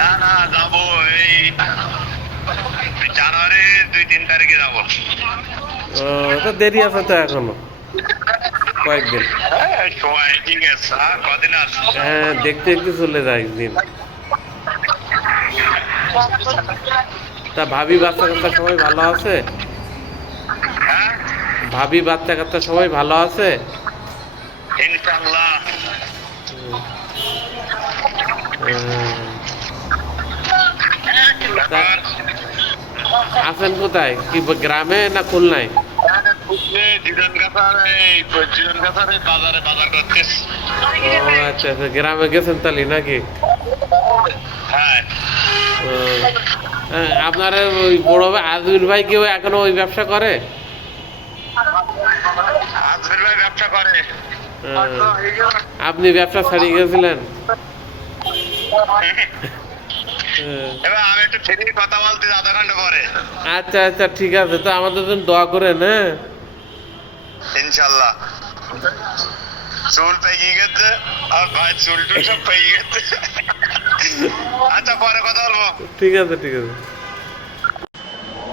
না না যাবো এই জানুয়ারি 2-3 তারিখে যাবো। ও, তো দেরি আছে তো এখনো কয়েকদিন। হ্যাঁ সময় ঠিক আছে, আর কদিন আছে। হ্যাঁ, দেখতে দেখতে চলে যায় একদিন। তা ভাবি বাচ্চা কাচ্চা সবাই ভালো আছে? হ্যাঁ ভাবি বাচ্চা কাচ্চা সবাই ভালো আছে? ইনশাল্লাহ। তা ব্যাপার আছেন কোথায়, কি গ্রামে না খুলনায়? জীবন গাছার বাজারে বাজার করতেছি। ও আচ্ছা আচ্ছা, গ্রামে গেছেন তাহলে নাকি? হ্যাঁ ও, আপনার ওই বড় ভাই আজমির ভাই কি এখনো ওই ব্যবসা করে? আজমির ভাই ব্যবসা করে। আপনি ব্যবসা ছাড়িয়ে গেছিলেন? এবার আমি একটু ফ্রি কথা বলতে 0.5 ঘন্টা পরে। আচ্ছা আচ্ছা, ঠিক আছে, তো আমাদের জন্য দোয়া করেন। হ্যাঁ, ইনশাল্লাহ। চুল পেয়ে গেছে আর ভাই চুল টুল সব পেয়ে গেছে। আচ্ছা পরে কথা বলবো। ঠিক আছে ঠিক আছে।